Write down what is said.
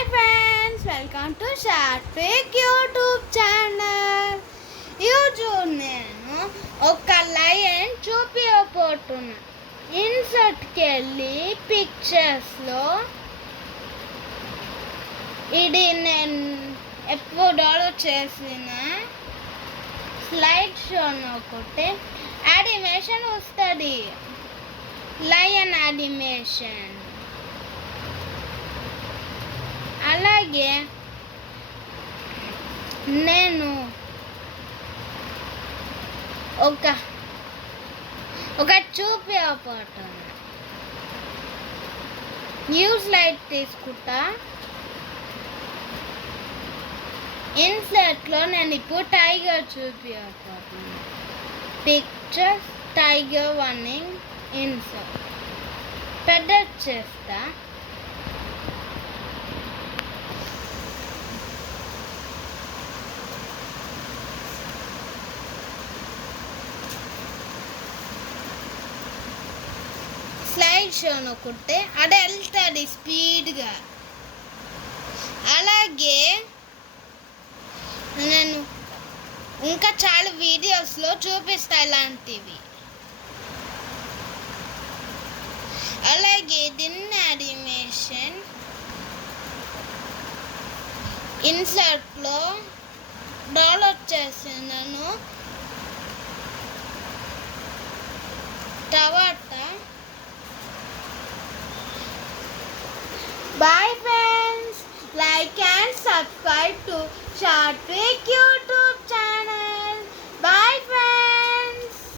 Hi friends, welcome to Shortpic YouTube channel. ఈరోజు నేను ఒక లయన్ చూపించబోతున్నా. ఇన్సర్ట్కి వెళ్ళి పిక్చర్స్లో ఇది నేను ఎప్పుడు డౌన్లోడ్ చేసిన స్లైడ్ షో ఒకటి యానిమేషన్ వస్తుంది. Lion animation. అలాగే నేను ఒక చూపించబోతున్నా. న్యూస్ లైట్ తీసుకుంటా. ఇన్సర్ట్లో నేను ఇప్పుడు టైగర్ చూపించబోతున్నా. పిక్చర్స్ టైగర్ రన్నింగ్ ఇన్సర్ట్ పెద్ద చేస్తా. స్లైడ్ షో నొక్కితే అది వెళ్తుంది స్పీడ్గా. అలాగే నేను ఇంకా చాలా వీడియోస్లో చూపిస్తా ఇలాంటివి. అలాగే దీన్ని యానిమేషన్ ఇన్సర్ట్లో డౌన్లోడ్ చేసినాను. తర్వాత bye friends, like and subscribe to Shortpick YouTube.